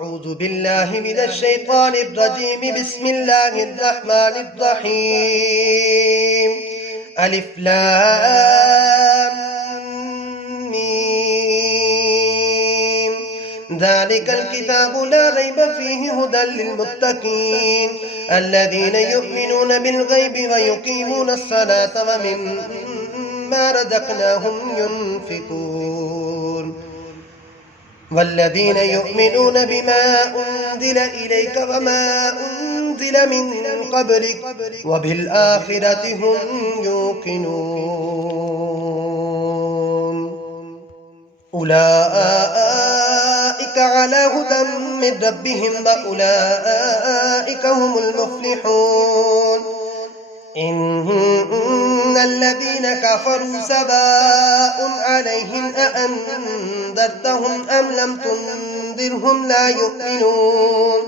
أعوذ بالله من الشيطان الرجيم. بسم الله الرحمن الرحيم. ألف لام ميم. ذلك الكتاب لا ريب فيه هدى للمتقين الذين يؤمنون بالغيب ويقيمون الصلاة ومما رزقناهم ينفقون والذين يؤمنون بما أنزل إليك وما أنزل من قبلك وبالآخرة هم يوقنون أولئك على هدى من ربهم وأولئك هم المفلحون. إن الذين كفروا سواء عليهم أأنذرتهم أم لم تنذرهم لا يؤمنون.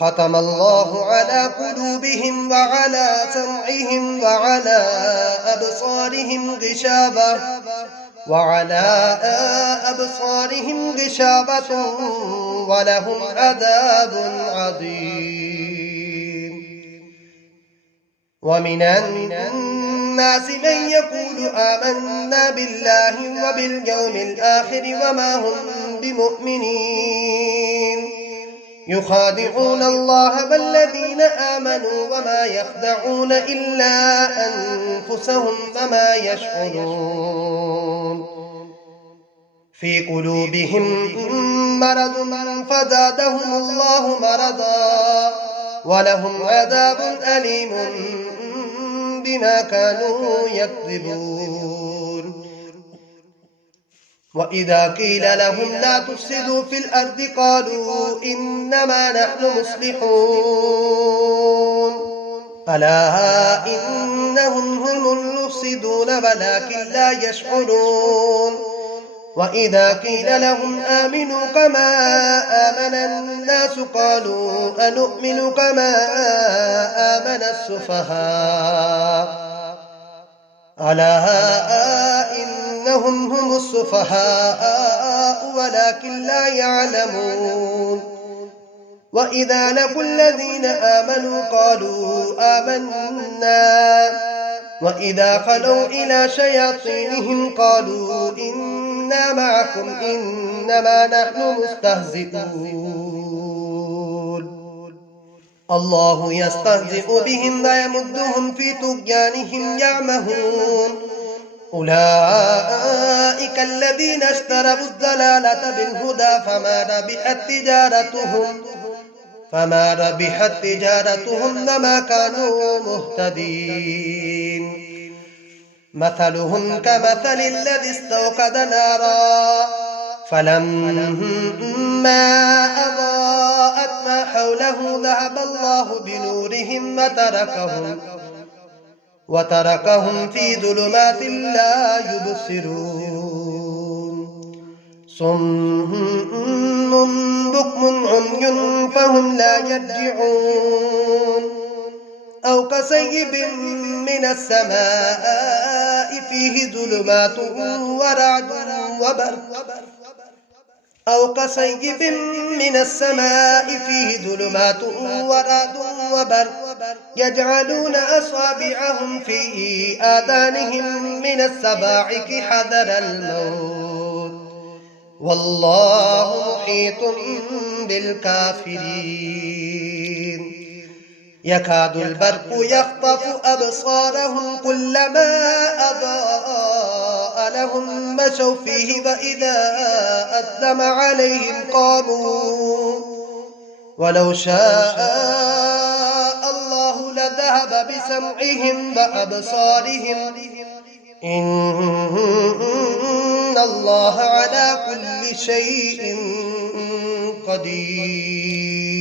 ختم الله على قلوبهم وعلى سمعهم وعلى أبصارهم غشاوة ولهم عذاب عظيم. ومن الناس من يقول آمنا بالله وباليوم الآخر وما هم بمؤمنين يخادعون الله والذين آمنوا وما يخدعون إلا أنفسهم وما يشعرون. في قلوبهم مرض فزادهم الله مرضا ولهم عذاب أليم بما كانوا يكذبون. وإذا قيل لهم لا تفسدوا في الأرض قالوا إنما نحن مصلحون ألا إنهم هم المفسدون ولكن لا يشعرون. وإذا قيل لهم آمنوا كما آمن الناس قالوا أنؤمن كما آمن السفهاء ألا إنهم هم السفهاء ولكن لا يعلمون. وإذا لقوا الذين آمنوا قالوا آمنا وإذا خلوا إلى شياطينهم قالوا إنا معكم إنما نحن مستهزئون. الله يستهزئ بهم ويمدهم في طغيانهم يعمهون. أولئك الذين اشتروا الضلالة بالهدى فما ربحت تجارتهم وما كانوا مهتدين. مثلهم كمثل الذي استوقد نارا فلما أضاءت ما حوله ذهب الله بنورهم وتركهم في ظلمات لا يبصرون. صم بكم عمي فهم لا يرجعون. أو كصيب من السماء فيه ظلمات ورعد وبرق يجعلون أصابعهم في آذانهم من الصواعق حذر الموت والله محيط بالكافرين. يكاد البرق يخطف أبصارهم كلما أضاء لهم مشوا فيه وإذا أظلم عليهم قاموا ولو شاء الله لذهب بسمعهم وأبصارهم إن الله على كل شيء قدير.